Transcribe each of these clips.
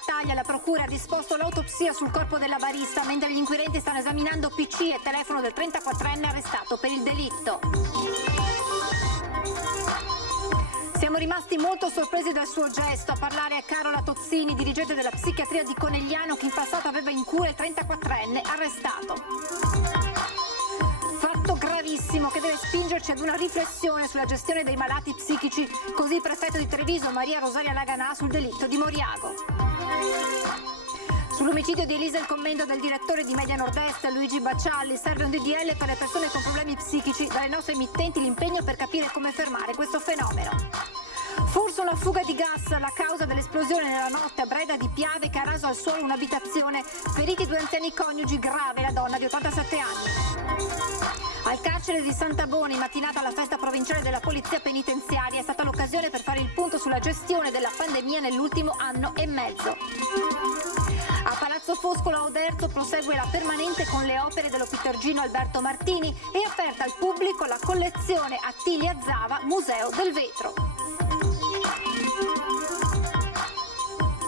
battaglia. La procura ha disposto l'autopsia sul corpo della barista, mentre gli inquirenti stanno esaminando PC e telefono del 34enne arrestato per il delitto. Siamo rimasti molto sorpresi dal suo gesto. A parlare è Carola Tozzini, dirigente della psichiatria di Conegliano, che in passato aveva in cura il 34enne arrestato. Fatto gravissimo che deve spingerci ad una riflessione sulla gestione dei malati psichici, così il prefetto di Treviso Maria Rosaria Laganà sul delitto di Moriago. Sull'omicidio di Elisa il commento del direttore di Media Nord-Est Luigi Baccialli: serve un DDL per le persone con problemi psichici, dalle nostre emittenti l'impegno per capire come fermare questo fenomeno. Forse una fuga di gas, la causa dell'esplosione nella notte a Breda di Piave che ha raso al suolo un'abitazione, feriti 2 anziani coniugi, grave la donna di 87 anni. Al carcere di Sant'Abone, in mattinata alla festa provinciale della polizia penitenziaria, è stata l'occasione per fare il punto sulla gestione della pandemia nell'ultimo anno e mezzo. A Palazzo Foscolo a Oderzo prosegue la permanente con le opere dello pittorgino Alberto Martini e aperta al pubblico la collezione Attilia Zava Museo del Vetro.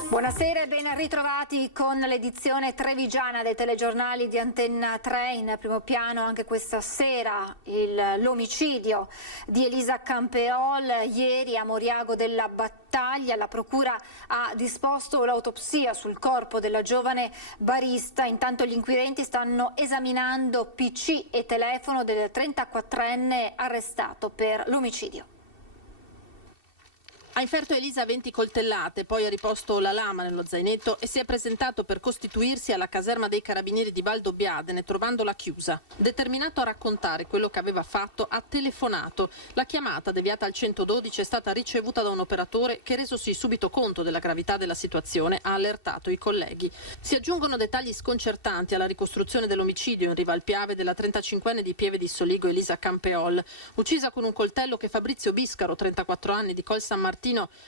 Buonasera e ben ritrovati con l'edizione trevigiana dei telegiornali di Antenna 3. In primo piano anche questa sera l'omicidio di Elisa Campeol ieri a Moriago della Battaglia. La procura ha disposto l'autopsia sul corpo della giovane barista. Intanto gli inquirenti stanno esaminando PC e telefono del 34enne arrestato per l'omicidio. Ha inferto Elisa 20 coltellate, poi ha riposto la lama nello zainetto e si è presentato per costituirsi alla caserma dei carabinieri di Valdobbiadene, trovandola chiusa. Determinato a raccontare quello che aveva fatto, ha telefonato. La chiamata, deviata al 112, è stata ricevuta da un operatore che, resosi subito conto della gravità della situazione, ha allertato i colleghi. Si aggiungono dettagli sconcertanti alla ricostruzione dell'omicidio in riva al Piave della 35enne di Pieve di Soligo Elisa Campeol, uccisa con un coltello che Fabrizio Biscaro, 34 anni, di Col San Martino,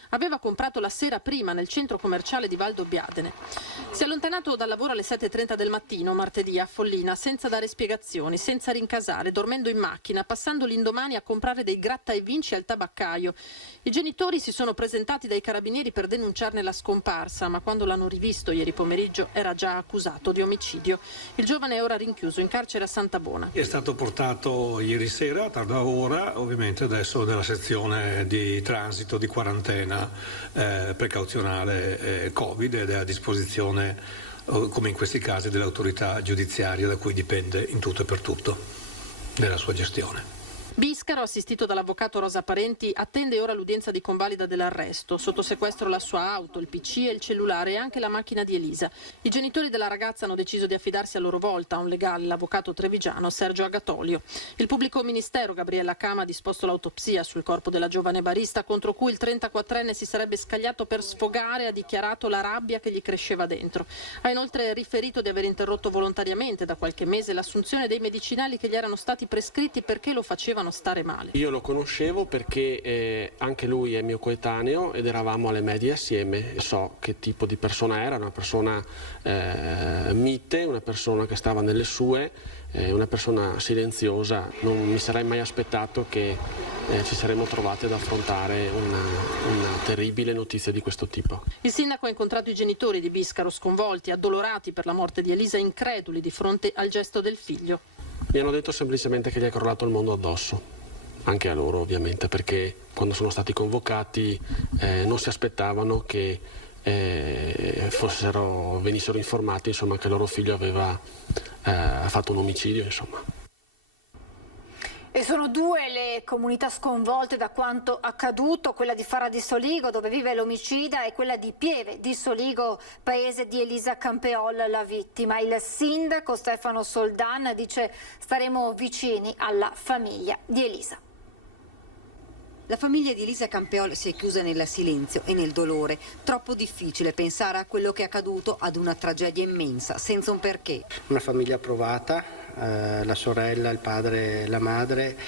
aveva comprato la sera prima nel centro commerciale di Valdobbiadene. Si è allontanato dal lavoro alle 7:30 del mattino, martedì, a Follina, senza dare spiegazioni, senza rincasare, dormendo in macchina, passando l'indomani a comprare dei gratta e vinci al tabaccaio. I genitori si sono presentati dai carabinieri per denunciarne la scomparsa, ma quando l'hanno rivisto ieri pomeriggio era già accusato di omicidio. Il giovane è ora rinchiuso in carcere a Sant'Abona. È stato portato ieri sera, a tarda ora, ovviamente adesso nella sezione di transito di quarantena precauzionale Covid, ed è a disposizione, come in questi casi, dell'autorità giudiziaria da cui dipende in tutto e per tutto della sua gestione. Biscaro, assistito dall'avvocato Rosa Parenti, attende ora l'udienza di convalida dell'arresto. Sotto sequestro la sua auto, il PC e il cellulare e anche la macchina di Elisa. I genitori della ragazza hanno deciso di affidarsi a loro volta a un legale, l'avvocato trevigiano Sergio Agatolio. Il pubblico ministero Gabriella Cama ha disposto l'autopsia sul corpo della giovane barista contro cui il 34enne si sarebbe scagliato per sfogare, ha dichiarato la rabbia che gli cresceva dentro. Ha inoltre riferito di aver interrotto volontariamente da qualche mese l'assunzione dei medicinali che gli erano stati prescritti perché lo facevano stare male. Io lo conoscevo perché anche lui è mio coetaneo ed eravamo alle medie assieme. So che tipo di persona era, una persona mite, una persona che stava nelle sue, una persona silenziosa. Non mi sarei mai aspettato che ci saremmo trovati ad affrontare una terribile notizia di questo tipo. Il sindaco ha incontrato i genitori di Biscaro, sconvolti, addolorati per la morte di Elisa, increduli di fronte al gesto del figlio. Mi hanno detto semplicemente che gli è crollato il mondo addosso, anche a loro ovviamente, perché quando sono stati convocati non si aspettavano che venissero informati, insomma, che loro figlio aveva fatto un omicidio, insomma. E sono 2 le comunità sconvolte da quanto accaduto, quella di Fara di Soligo, dove vive l'omicida, e quella di Pieve di Soligo, paese di Elisa Campeol, la vittima. Il sindaco Stefano Soldan dice: staremo vicini alla famiglia di Elisa. La famiglia di Elisa Campeol si è chiusa nel silenzio e nel dolore. Troppo difficile pensare a quello che è accaduto, ad una tragedia immensa, senza un perché. Una famiglia provata, la sorella, il padre, la madre,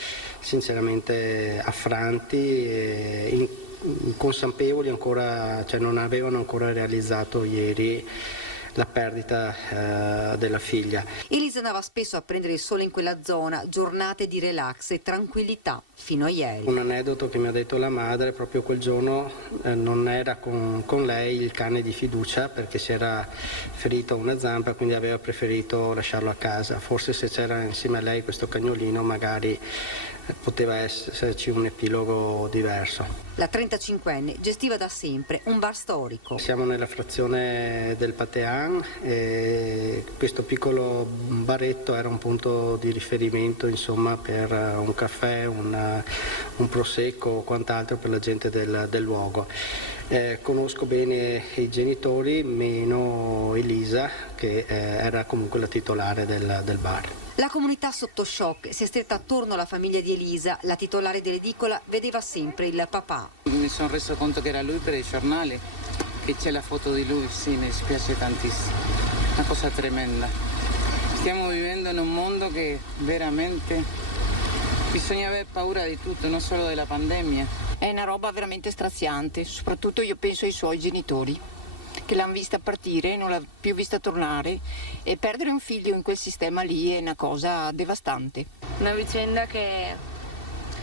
sinceramente affranti, inconsapevoli ancora, cioè non avevano ancora realizzato ieri la perdita della figlia. Elisa andava spesso a prendere il sole in quella zona, giornate di relax e tranquillità fino a ieri. Un aneddoto che mi ha detto la madre: proprio quel giorno non era con lei il cane di fiducia perché si era ferito a una zampa, quindi aveva preferito lasciarlo a casa. Forse se c'era insieme a lei questo cagnolino magari poteva esserci un epilogo diverso. La 35enne gestiva da sempre un bar storico. Siamo nella frazione del Patean e questo piccolo baretto era un punto di riferimento, insomma, per un caffè, un prosecco o quant'altro per la gente del luogo. Conosco bene i genitori, meno Elisa, che era comunque la titolare del bar. La comunità sotto shock si è stretta attorno alla famiglia di Elisa. La titolare dell'edicola vedeva sempre il papà. Mi sono reso conto che era lui per il giornale, che c'è la foto di lui, sì, mi dispiace tantissimo. Una cosa tremenda. Stiamo vivendo in un mondo che veramente bisogna avere paura di tutto, non solo della pandemia. È una roba veramente straziante, soprattutto io penso ai suoi genitori, che l'hanno vista partire, non l'ha più vista tornare, e perdere un figlio in quel sistema lì è una cosa devastante. Una vicenda che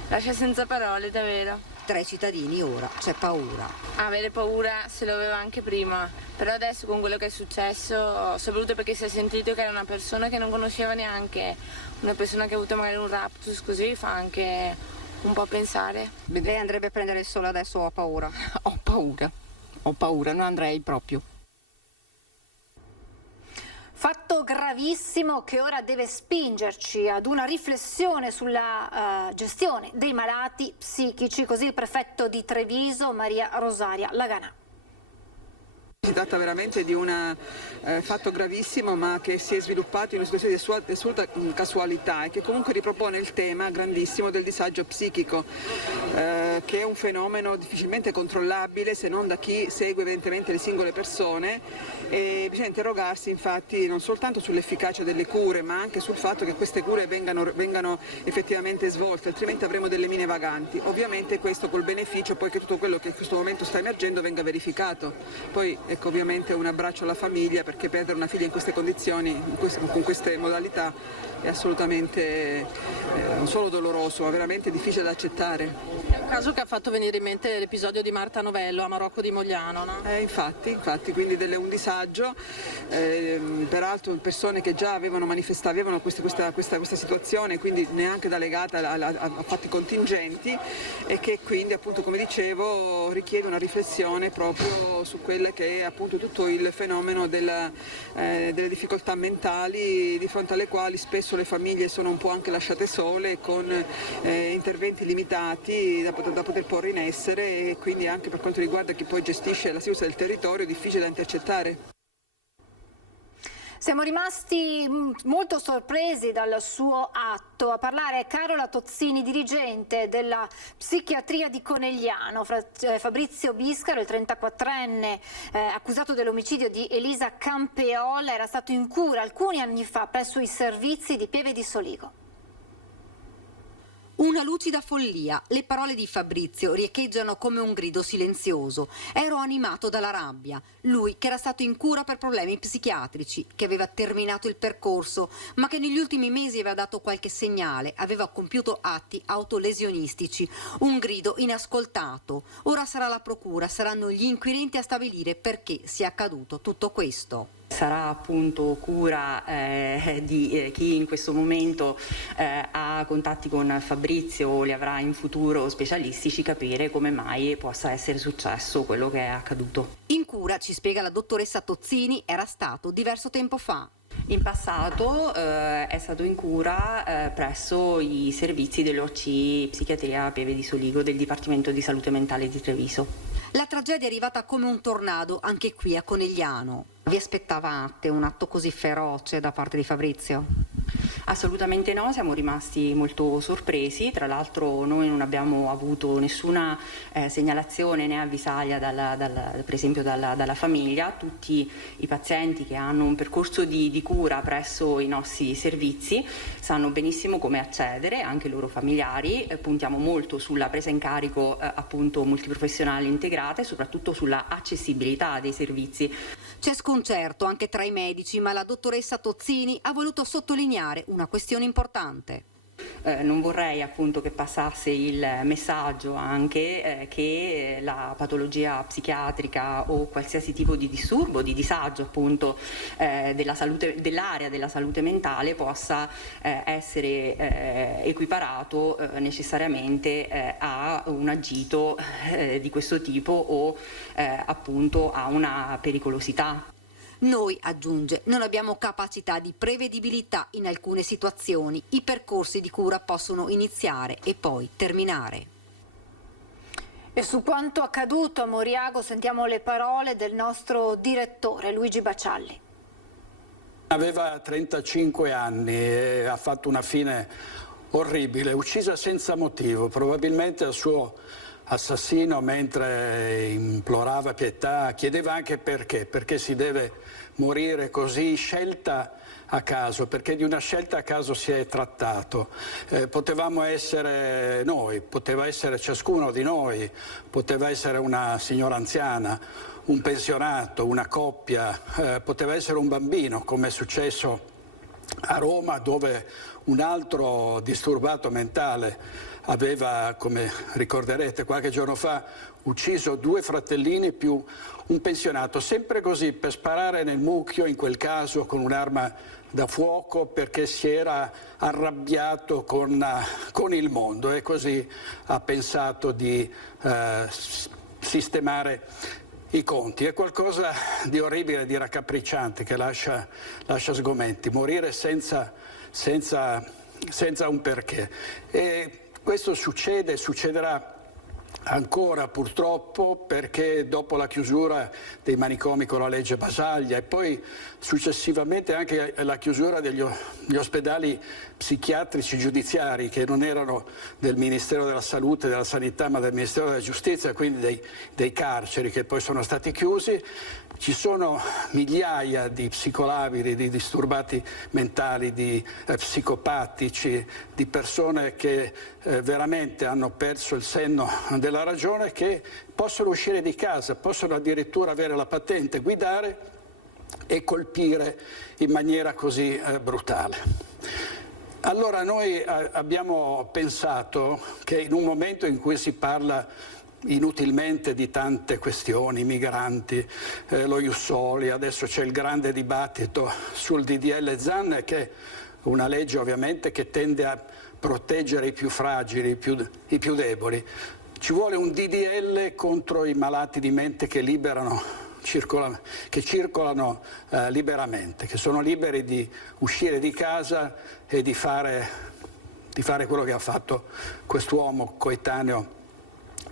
lascia senza parole, davvero. Tra i cittadini ora c'è paura. Avere paura se lo aveva anche prima, però adesso con quello che è successo, soprattutto perché si è sentito che era una persona che non conosceva neanche, una persona che ha avuto magari un raptus, così fa anche un po' pensare. Lei andrebbe a prendere il sole adesso o ha paura? Ho paura, non andrei proprio. Fatto gravissimo che ora deve spingerci ad una riflessione sulla gestione dei malati psichici, così il prefetto di Treviso, Maria Rosaria Laganà. Si tratta veramente di un fatto gravissimo, ma che si è sviluppato in una situazione di assoluta casualità e che comunque ripropone il tema grandissimo del disagio psichico, che è un fenomeno difficilmente controllabile se non da chi segue evidentemente le singole persone, e bisogna interrogarsi infatti non soltanto sull'efficacia delle cure, ma anche sul fatto che queste cure vengano effettivamente svolte, altrimenti avremo delle mine vaganti. Ovviamente questo col beneficio poi che tutto quello che in questo momento sta emergendo venga verificato. Poi ecco, ovviamente un abbraccio alla famiglia, perché perdere una figlia in queste condizioni, con queste modalità, è assolutamente non solo doloroso, ma veramente difficile da accettare. È un caso che ha fatto venire in mente l'episodio di Marta Novello a Marocco di Mogliano, no? Infatti, quindi un disagio, peraltro persone che già avevano questa situazione, quindi neanche da legata a fatti contingenti, e che quindi appunto, come dicevo, richiede una riflessione proprio su quelle che è appunto tutto il fenomeno delle difficoltà mentali di fronte alle quali spesso le famiglie sono un po' anche lasciate sole, con interventi limitati da poter porre in essere, e quindi anche per quanto riguarda chi poi gestisce la sicurezza del territorio difficile da intercettare. Siamo rimasti molto sorpresi dal suo atto. A parlare Carola Tozzini, dirigente della psichiatria di Conegliano. Fabrizio Biscaro, il 34enne accusato dell'omicidio di Elisa Campeola, era stato in cura alcuni anni fa presso i servizi di Pieve di Soligo. Una lucida follia. Le parole di Fabrizio riecheggiano come un grido silenzioso. Ero animato dalla rabbia. Lui, che era stato in cura per problemi psichiatrici, che aveva terminato il percorso, ma che negli ultimi mesi aveva dato qualche segnale, aveva compiuto atti autolesionistici. Un grido inascoltato. Ora sarà la procura, saranno gli inquirenti a stabilire perché sia accaduto tutto questo. Sarà appunto cura di chi in questo momento ha contatti con Fabrizio o li avrà in futuro specialistici, capire come mai possa essere successo quello che è accaduto. In cura, ci spiega la dottoressa Tozzini, era stato diverso tempo fa. In passato è stato in cura presso i servizi dell'OC Psichiatria Pieve di Soligo del Dipartimento di Salute Mentale di Treviso. La tragedia è arrivata come un tornado anche qui a Conegliano. Vi aspettavate un atto così feroce da parte di Fabrizio? Assolutamente no, siamo rimasti molto sorpresi, tra l'altro noi non abbiamo avuto nessuna segnalazione né avvisaglia per esempio dalla famiglia. Tutti i pazienti che hanno un percorso di cura presso i nostri servizi sanno benissimo come accedere, anche i loro familiari. Puntiamo molto sulla presa in carico appunto multiprofessionale integrata e soprattutto sulla accessibilità dei servizi. C'è sconcerto anche tra i medici, ma la dottoressa Tozzini ha voluto sottolineare una questione importante. Non vorrei appunto che passasse il messaggio anche che la patologia psichiatrica o qualsiasi tipo di disturbo, di disagio appunto dell'area della salute mentale possa essere equiparato necessariamente a un agito di questo tipo o appunto a una pericolosità. Noi, aggiunge, non abbiamo capacità di prevedibilità in alcune situazioni. I percorsi di cura possono iniziare e poi terminare. E su quanto accaduto a Moriago sentiamo le parole del nostro direttore Luigi Baccialli. Aveva 35 anni e ha fatto una fine orribile, uccisa senza motivo, probabilmente il suo assassino, mentre implorava pietà, chiedeva anche perché si deve morire così, scelta a caso, perché di una scelta a caso si è trattato. Potevamo essere noi, poteva essere ciascuno di noi, poteva essere una signora anziana, un pensionato, una coppia, poteva essere un bambino, come è successo a Roma, dove un altro disturbato mentale aveva, come ricorderete, qualche giorno fa ucciso 2 fratellini più un pensionato, sempre così, per sparare nel mucchio, in quel caso con un'arma da fuoco, perché si era arrabbiato con il mondo e così ha pensato di sistemare i conti. È qualcosa di orribile, di raccapricciante, che lascia sgomenti, morire senza un perché. E questo succederà ancora purtroppo, perché dopo la chiusura dei manicomi con la legge Basaglia e poi successivamente anche la chiusura degli ospedali psichiatrici giudiziari, che non erano del Ministero della Salute e della Sanità ma del Ministero della Giustizia, quindi dei carceri che poi sono stati chiusi, ci sono migliaia di psicolabili, di disturbati mentali, di psicopatici, di persone che veramente hanno perso il senno della ragione, che possono uscire di casa, possono addirittura avere la patente, guidare e colpire in maniera così brutale. Allora noi abbiamo pensato che in un momento in cui si parla inutilmente di tante questioni, migranti, lo Ius Soli, adesso c'è il grande dibattito sul DDL Zan, che è una legge ovviamente che tende a proteggere i più fragili, i più deboli. Ci vuole un DDL contro i malati di mente che circolano liberamente, che sono liberi di uscire di casa e di fare quello che ha fatto quest'uomo coetaneo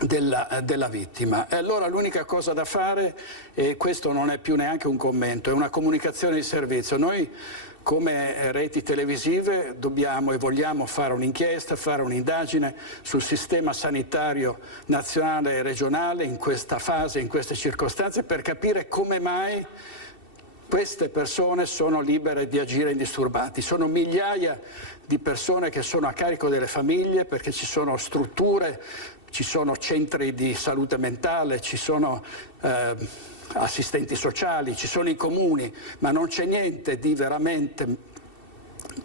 della vittima. E allora l'unica cosa da fare, e questo non è più neanche un commento, è una comunicazione di servizio. Noi come reti televisive dobbiamo e vogliamo fare un'inchiesta, fare un'indagine sul sistema sanitario nazionale e regionale in questa fase, in queste circostanze, per capire come mai queste persone sono libere di agire indisturbati. Sono migliaia di persone che sono a carico delle famiglie, perché ci sono strutture, ci sono centri di salute mentale, ci sono assistenti sociali, ci sono i comuni, ma non c'è niente di veramente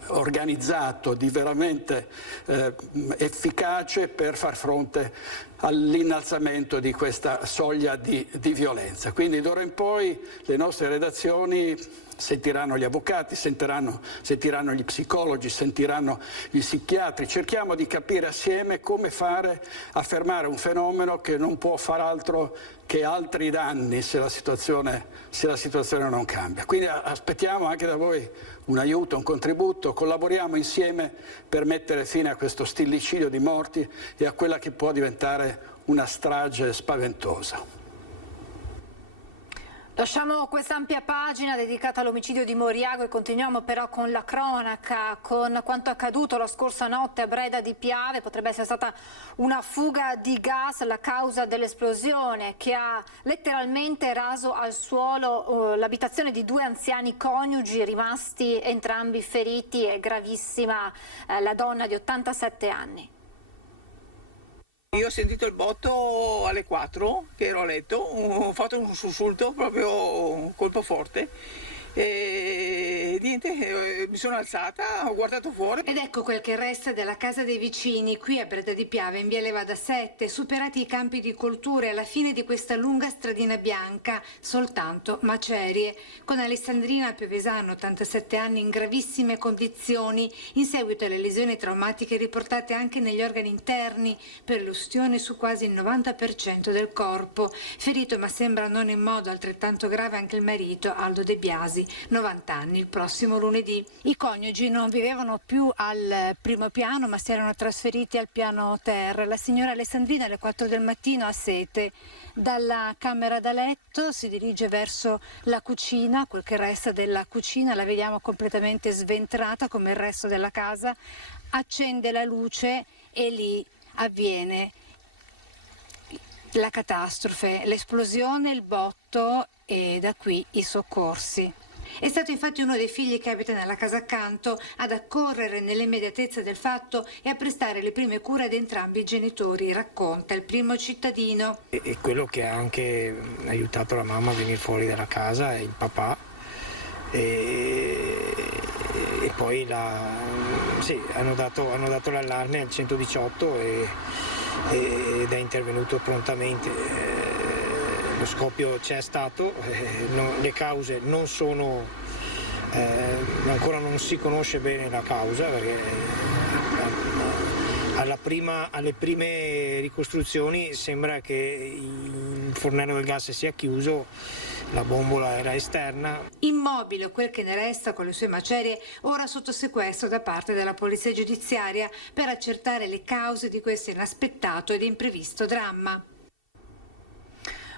organizzato, di veramente efficace per far fronte all'innalzamento di questa soglia di violenza. Quindi d'ora in poi le nostre redazioni sentiranno gli avvocati, sentiranno gli psicologi, sentiranno gli psichiatri. Cerchiamo di capire assieme come fare a fermare un fenomeno che non può far altro che altri danni se la situazione non cambia. Quindi aspettiamo anche da voi un aiuto, un contributo, collaboriamo insieme per mettere fine a questo stillicidio di morti e a quella che può diventare una strage spaventosa. Lasciamo quest'ampia pagina dedicata all'omicidio di Moriago e continuiamo però con la cronaca, con quanto accaduto la scorsa notte a Breda di Piave. Potrebbe essere stata una fuga di gas la causa dell'esplosione che ha letteralmente raso al suolo l'abitazione di 2 anziani coniugi, rimasti entrambi feriti e gravissima la donna di 87 anni. Io ho sentito il botto alle 4, che ero a letto, ho fatto un sussulto, proprio un colpo forte e niente, mi sono alzata, ho guardato fuori. Ed ecco quel che resta della casa dei vicini, qui a Breda di Piave, in via Levada 7, superati i campi di colture, alla fine di questa lunga stradina bianca, soltanto macerie, con Alessandrina Piovesano, 87 anni, in gravissime condizioni, in seguito alle lesioni traumatiche riportate anche negli organi interni, per l'ustione su quasi il 90% del corpo. Ferito, ma sembra non in modo altrettanto grave, anche il marito, Aldo De Biasi, 90 anni, il prossimo lunedì. I coniugi non vivevano più al primo piano, ma si erano trasferiti al piano terra. La signora Alessandrina alle 4 del mattino ha sete. Dalla camera da letto si dirige verso la cucina, quel che resta della cucina, la vediamo completamente sventrata come il resto della casa. Accende la luce e lì avviene la catastrofe, l'esplosione, il botto e da qui i soccorsi. È stato infatti uno dei figli che abita nella casa accanto ad accorrere nell'immediatezza del fatto e a prestare le prime cure ad entrambi i genitori, racconta il primo cittadino. E quello che ha anche aiutato la mamma a venire fuori dalla casa è il papà e poi hanno dato l'allarme al 118 ed è intervenuto prontamente. Lo scoppio c'è stato, le cause non sono, ancora non si conosce bene la causa, perché alle prime ricostruzioni sembra che il fornello del gas sia chiuso, la bombola era esterna. Immobile, quel che ne resta con le sue macerie, ora sotto sequestro da parte della polizia giudiziaria per accertare le cause di questo inaspettato ed imprevisto dramma.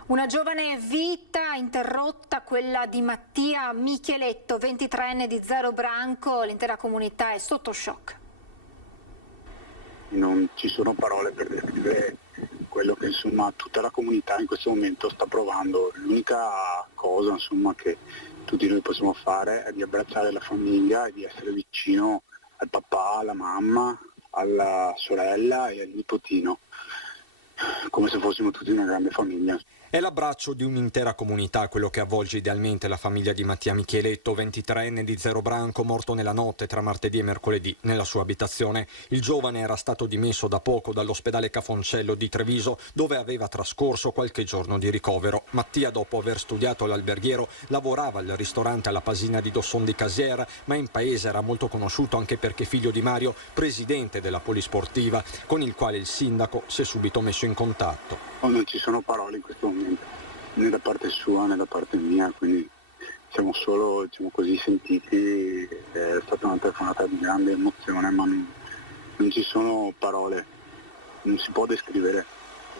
Una giovane vita interrotta, quella di Mattia Micheletto, 23enne di Zero Branco. L'intera comunità è sotto shock. Non ci sono parole per descrivere quello che insomma tutta la comunità in questo momento sta provando. L'unica cosa insomma che tutti noi possiamo fare è di abbracciare la famiglia e di essere vicino al papà, alla mamma, alla sorella e al nipotino, come se fossimo tutti una grande famiglia. È l'abbraccio di un'intera comunità quello che avvolge idealmente la famiglia di Mattia Micheletto, 23enne di Zero Branco, morto nella notte tra martedì e mercoledì nella sua abitazione. Il giovane era stato dimesso da poco dall'ospedale Cafoncello di Treviso, dove aveva trascorso qualche giorno di ricovero. Mattia, dopo aver studiato all'alberghiero, lavorava al ristorante alla Pasina di Dosson di Casier, ma in paese era molto conosciuto anche perché figlio di Mario, presidente della Polisportiva, con il quale il sindaco si è subito messo in contatto. Non ci sono parole in questo momento, né da parte sua né da parte mia, quindi siamo solo così sentiti. È stata una telefonata di grande emozione, ma non ci sono parole, non si può descrivere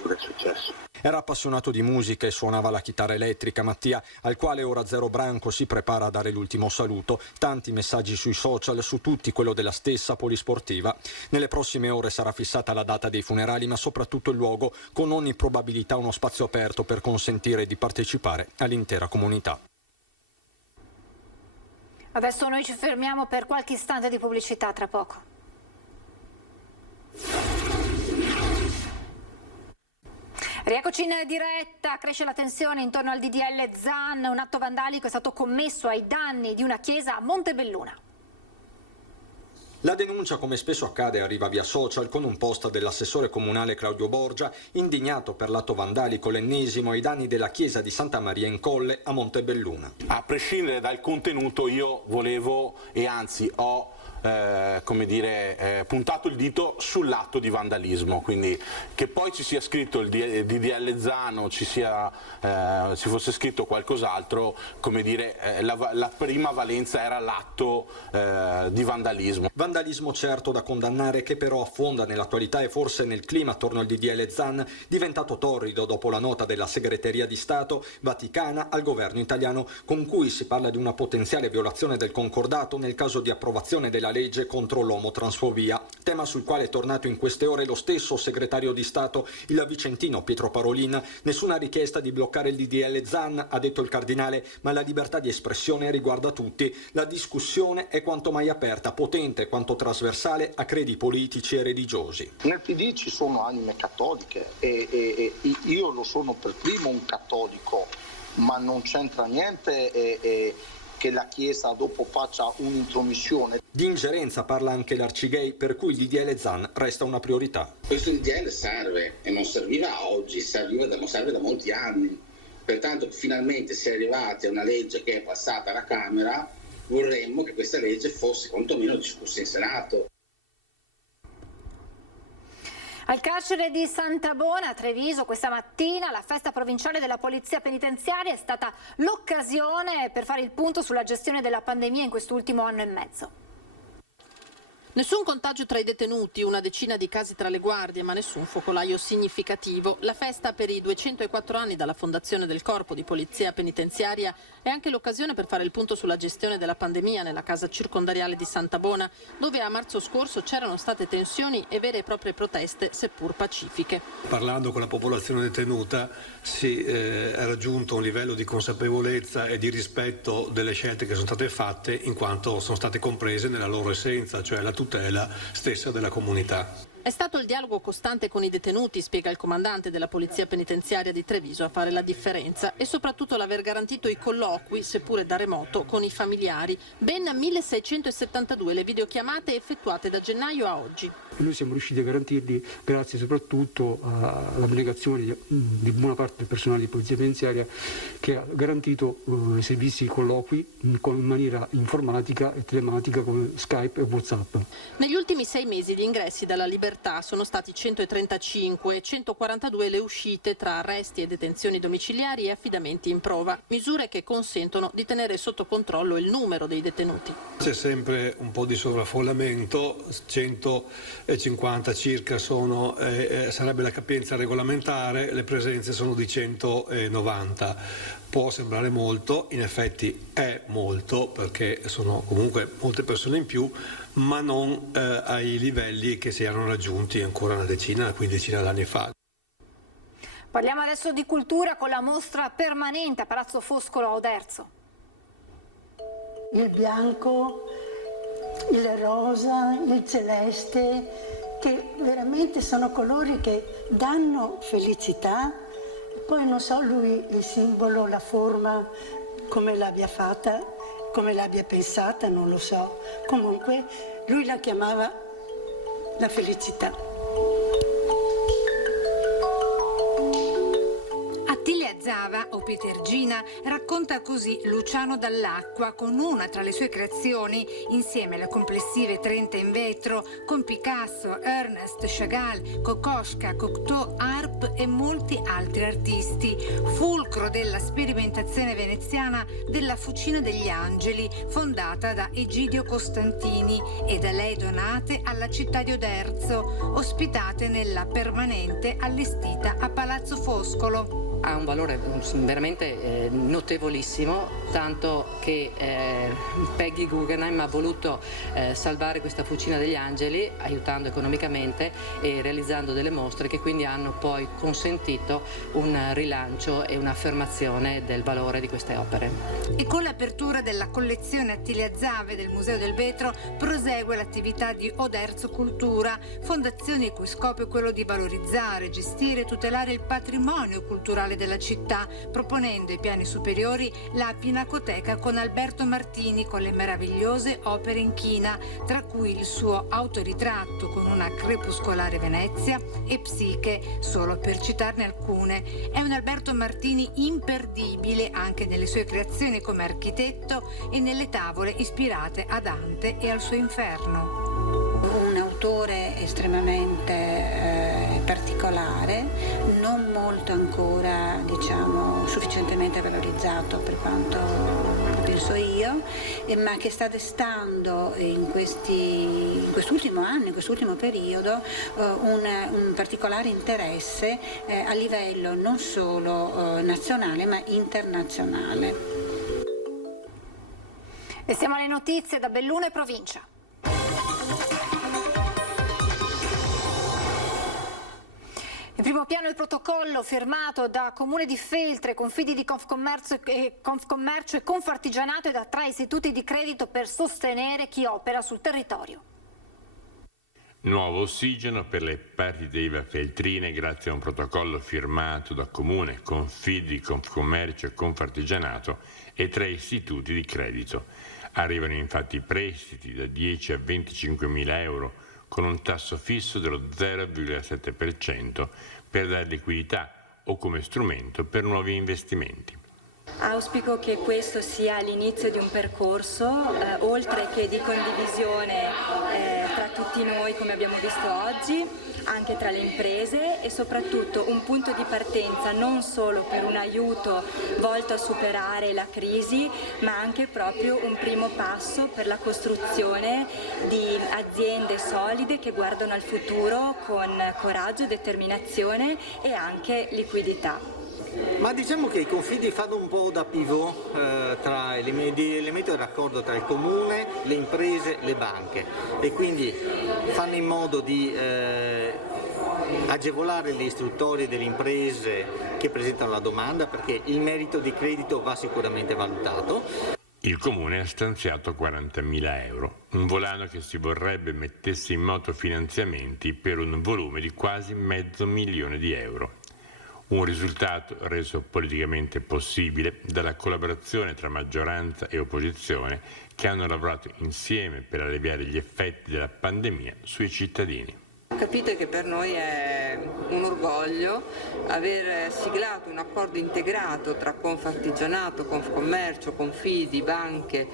quello che è successo. Era appassionato di musica e suonava la chitarra elettrica Mattia, al quale ora Zero Branco si prepara a dare l'ultimo saluto. Tanti messaggi sui social, su tutti quello della stessa Polisportiva. Nelle prossime ore sarà fissata la data dei funerali, ma soprattutto il luogo, con ogni probabilità uno spazio aperto per consentire di partecipare all'intera comunità. Adesso noi ci fermiamo per qualche istante di pubblicità, tra poco. Rieccoci in diretta, cresce la tensione intorno al DDL Zan, un atto vandalico è stato commesso ai danni di una chiesa a Montebelluna. La denuncia, come spesso accade, arriva via social con un post dell'assessore comunale Claudio Borgia, indignato per l'atto vandalico, l'ennesimo ai danni della chiesa di Santa Maria in Colle a Montebelluna. A prescindere dal contenuto io volevo e anzi ho puntato il dito sull'atto di vandalismo, quindi che poi ci sia scritto il DDL Zan o ci fosse scritto qualcos'altro, la prima valenza era l'atto di vandalismo. Vandalismo certo da condannare, che però affonda nell'attualità e forse nel clima attorno al DDL Zan, diventato torrido dopo la nota della Segreteria di Stato vaticana al governo italiano, con cui si parla di una potenziale violazione del concordato nel caso di approvazione della legge contro l'omotransfobia, tema sul quale è tornato in queste ore lo stesso segretario di Stato, il vicentino Pietro Parolin. Nessuna richiesta di bloccare il DDL Zan, ha detto il cardinale, ma la libertà di espressione riguarda tutti. La discussione è quanto mai aperta, potente quanto trasversale a credi politici e religiosi. Nel PD ci sono anime cattoliche e io lo sono per primo un cattolico, ma non c'entra niente che la Chiesa dopo faccia un'intromissione. Di ingerenza parla anche l'Arcigay, per cui il DDL Zan resta una priorità. Questo DDL serve e non serviva oggi, serve da molti anni. Pertanto finalmente si è arrivati a una legge che è passata alla Camera, vorremmo che questa legge fosse quantomeno discussa in Senato. Al carcere di Santabona a Treviso questa mattina la festa provinciale della Polizia Penitenziaria è stata l'occasione per fare il punto sulla gestione della pandemia in quest'ultimo anno e mezzo. Nessun contagio tra i detenuti, una decina di casi tra le guardie, ma nessun focolaio significativo. La festa per i 204 anni dalla fondazione del Corpo di Polizia Penitenziaria è anche l'occasione per fare il punto sulla gestione della pandemia nella casa circondariale di Santabona, dove a marzo scorso c'erano state tensioni e vere e proprie proteste, seppur pacifiche. Parlando con la popolazione detenuta si è raggiunto un livello di consapevolezza e di rispetto delle scelte che sono state fatte, in quanto sono state comprese nella loro essenza, cioè la tutela stessa della comunità. È stato il dialogo costante con i detenuti, spiega il comandante della Polizia Penitenziaria di Treviso, a fare la differenza, e soprattutto l'aver garantito i colloqui, seppure da remoto, con i familiari. Ben 1672 le videochiamate effettuate da gennaio a oggi. Noi siamo riusciti a garantirli grazie soprattutto all'abnegazione di buona parte del personale di Polizia Penitenziaria, che ha garantito i servizi di colloqui in maniera informatica e telematica come Skype e WhatsApp. Negli ultimi 6 mesi gli ingressi dalla libertà sono stati 135 e 142 le uscite tra arresti e detenzioni domiciliari e affidamenti in prova, misure che consentono di tenere sotto controllo il numero dei detenuti. C'è sempre un po' di sovraffollamento, 150 circa sarebbe la capienza regolamentare, le presenze sono di 190. Può sembrare molto, in effetti è molto, perché sono comunque molte persone in più, ma non ai livelli che si erano raggiunti ancora una quindicina d'anni fa. Parliamo adesso di cultura con la mostra permanente a Palazzo Foscolo a Oderzo. Il bianco, il rosa, il celeste, che veramente sono colori che danno felicità. Poi non so lui il simbolo, la forma, come l'abbia fatta, come l'abbia pensata, non lo so. Comunque lui la chiamava la felicità. Attilia Zava, o Pietergina, racconta così Luciano Dall'Acqua con una tra le sue creazioni, insieme alle complessive 30 in vetro, con Picasso, Ernest, Chagall, Kokoschka, Cocteau, Arp e molti altri artisti. Fulcro della sperimentazione veneziana della Fucina degli Angeli, fondata da Egidio Costantini e da lei donate alla città di Oderzo, ospitate nella permanente allestita a Palazzo Foscolo. Ha un valore veramente notevolissimo, tanto che Peggy Guggenheim ha voluto salvare questa Fucina degli Angeli, aiutando economicamente e realizzando delle mostre che quindi hanno poi consentito un rilancio e un'affermazione del valore di queste opere. E con l'apertura della collezione Attilia Zave del Museo del Vetro prosegue l'attività di Oderzo Cultura, fondazione il cui scopo è quello di valorizzare, gestire e tutelare il patrimonio culturale culturale della città, proponendo ai piani superiori la Pinacoteca con Alberto Martini con le meravigliose opere in china, tra cui il suo autoritratto con una crepuscolare Venezia e Psiche, solo per citarne alcune. È un Alberto Martini imperdibile anche nelle sue creazioni come architetto e nelle tavole ispirate a Dante e al suo Inferno. Un autore estremamente particolare, non molto ancora, sufficientemente valorizzato per quanto penso io, ma che sta destando in quest'ultimo anno, in quest'ultimo periodo, un particolare interesse a livello non solo nazionale ma internazionale. E siamo alle notizie da Belluno e provincia. In primo piano il protocollo firmato da Comune di Feltre, Confidi di Confcommercio e Confartigianato e da 3 istituti di credito per sostenere chi opera sul territorio. Nuovo ossigeno per le partite IVA feltrine grazie a un protocollo firmato da Comune, Confidi, Confcommercio e Confartigianato e 3 istituti di credito. Arrivano infatti prestiti da 10 a 25 mila euro con un tasso fisso dello 0,7% per dare liquidità o come strumento per nuovi investimenti. Auspico che questo sia l'inizio di un percorso, oltre che di condivisione tra tutti noi come abbiamo visto oggi, anche tra le imprese e soprattutto un punto di partenza non solo per un aiuto volto a superare la crisi, ma anche proprio un primo passo per la costruzione di aziende solide che guardano al futuro con coraggio, determinazione e anche liquidità. Ma diciamo che i confidi fanno un po' da pivot tra elemento di raccordo tra il comune, le imprese, le banche e quindi fanno in modo di agevolare le istruttorie delle imprese che presentano la domanda, perché il merito di credito va sicuramente valutato. Il Comune ha stanziato 40.000 euro, un volano che si vorrebbe mettesse in moto finanziamenti per un volume di quasi $500.000 di euro. Un risultato reso politicamente possibile dalla collaborazione tra maggioranza e opposizione che hanno lavorato insieme per alleviare gli effetti della pandemia sui cittadini. Capite che per noi è un orgoglio aver siglato un accordo integrato tra Confartigianato, Confcommercio, Confidi, banche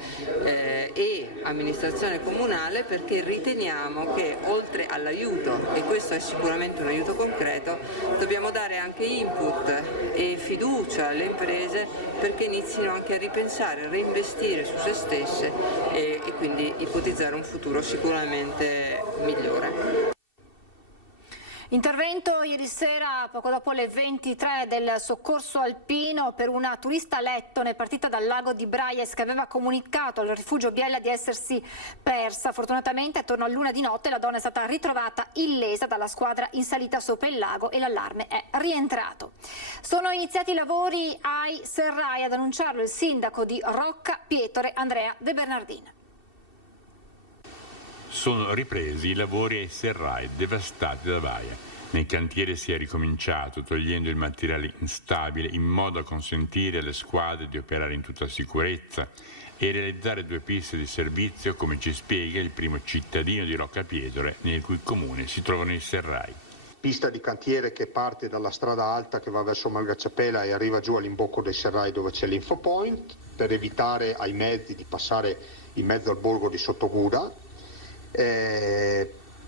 e amministrazione comunale, perché riteniamo che oltre all'aiuto, e questo è sicuramente un aiuto concreto, dobbiamo dare anche input e fiducia alle imprese perché inizino anche a ripensare, a reinvestire su se stesse e quindi ipotizzare un futuro sicuramente migliore. Intervento ieri sera, poco dopo le 23, del soccorso alpino per una turista lettone partita dal lago di Braies che aveva comunicato al rifugio Biella di essersi persa. Fortunatamente attorno all'1 di notte la donna è stata ritrovata illesa dalla squadra in salita sopra il lago e l'allarme è rientrato. Sono iniziati i lavori ai Serrai, ad annunciarlo il sindaco di Rocca Pietore, Andrea De Bernardin. Sono ripresi i lavori ai serrai devastati da Baia. Nel cantiere si è ricominciato togliendo il materiale instabile in modo a consentire alle squadre di operare in tutta sicurezza e realizzare 2 piste di servizio, come ci spiega il primo cittadino di Rocca Pietore, nel cui comune si trovano i serrai. Pista di cantiere che parte dalla strada alta che va verso Margaciapela e arriva giù all'imbocco dei serrai dove c'è l'infopoint, per evitare ai mezzi di passare in mezzo al borgo di Sottoguda.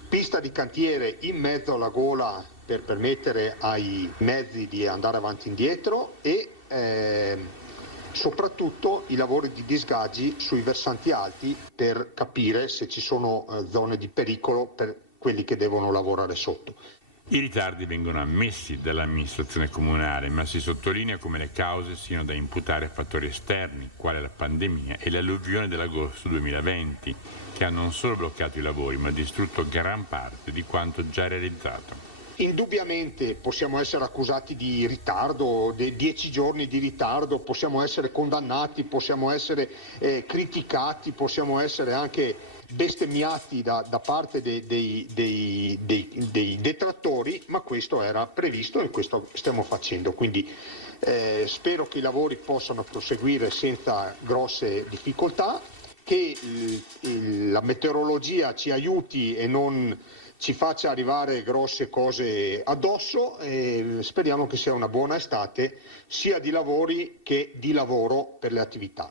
Pista di cantiere in mezzo alla gola per permettere ai mezzi di andare avanti e indietro e soprattutto i lavori di disgaggi sui versanti alti per capire se ci sono zone di pericolo per quelli che devono lavorare sotto. I ritardi vengono ammessi dall'amministrazione comunale, ma si sottolinea come le cause siano da imputare a fattori esterni, quale la pandemia e l'alluvione dell'agosto 2020, che hanno non solo bloccato i lavori, ma distrutto gran parte di quanto già realizzato. Indubbiamente possiamo essere accusati di ritardo, 10 giorni di ritardo, possiamo essere condannati, possiamo essere criticati, possiamo essere anche bestemmiati da parte dei detrattori, ma questo era previsto e questo stiamo facendo. Quindi spero che i lavori possano proseguire senza grosse difficoltà, che la meteorologia ci aiuti e non ci faccia arrivare grosse cose addosso, e speriamo che sia una buona estate sia di lavori che di lavoro per le attività.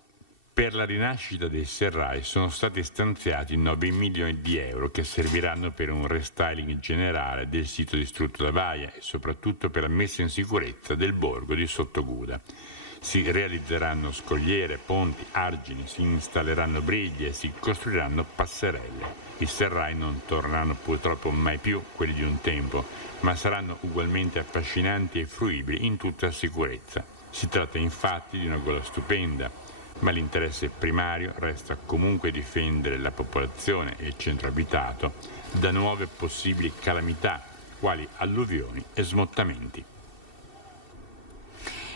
Per la rinascita dei serrai sono stati stanziati 9 milioni di euro che serviranno per un restyling generale del sito distrutto da Vaia e soprattutto per la messa in sicurezza del borgo di Sottoguda. Si realizzeranno scogliere, ponti, argini, si installeranno briglie e si costruiranno passerelle. I serrai non torneranno purtroppo mai più quelli di un tempo, ma saranno ugualmente affascinanti e fruibili in tutta sicurezza. Si tratta infatti di una gola stupenda, ma l'interesse primario resta comunque difendere la popolazione e il centro abitato da nuove possibili calamità, quali alluvioni e smottamenti.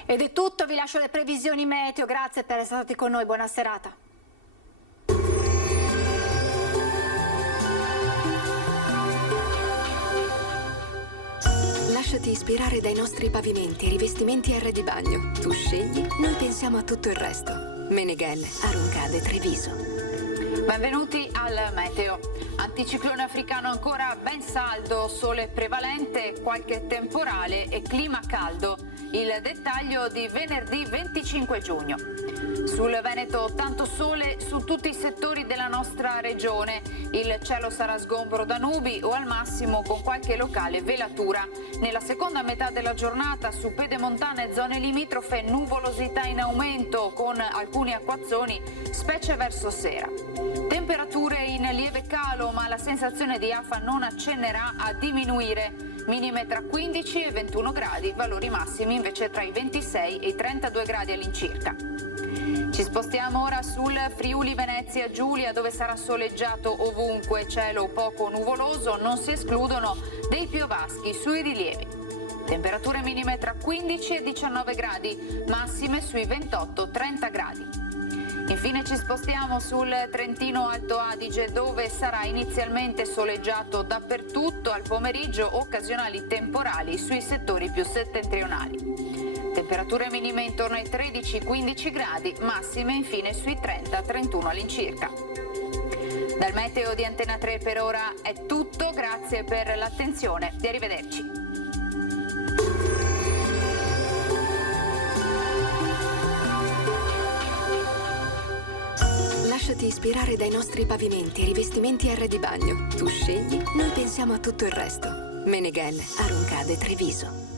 Ed è tutto, vi lascio le previsioni meteo, grazie per essere stati con noi, buona serata. Lasciati ispirare dai nostri pavimenti e rivestimenti R di bagno. Tu scegli, noi pensiamo a tutto il resto. Meneghel, Aruncade, Treviso. Benvenuti al meteo. Anticiclone africano ancora ben saldo, sole prevalente, qualche temporale e clima caldo. Il dettaglio di venerdì 25 giugno. Sul Veneto tanto sole su tutti i settori della nostra regione. Il cielo sarà sgombro da nubi o al massimo con qualche locale velatura. Nella seconda metà della giornata su pedemontane e zone limitrofe nuvolosità in aumento con alcuni acquazzoni, specie verso sera. Temperature in lieve calo, ma la sensazione di afa non accennerà a diminuire. Minime tra 15 e 21 gradi, valori massimi invece tra i 26 e i 32 gradi all'incirca. Ci spostiamo ora sul Friuli Venezia Giulia, dove sarà soleggiato ovunque, cielo poco nuvoloso, non si escludono dei piovaschi sui rilievi. Temperature minime tra 15 e 19 gradi, massime sui 28-30 gradi. Infine ci spostiamo sul Trentino Alto Adige, dove sarà inizialmente soleggiato dappertutto, al pomeriggio occasionali temporali sui settori più settentrionali. Temperature minime intorno ai 13-15 gradi, massime infine sui 30-31 all'incirca. Dal meteo di Antena 3 per ora è tutto, grazie per l'attenzione e arrivederci. Lasciati ispirare dai nostri pavimenti e rivestimenti R di bagno. Tu scegli, noi pensiamo a tutto il resto. Meneghel, Aruncade, Treviso.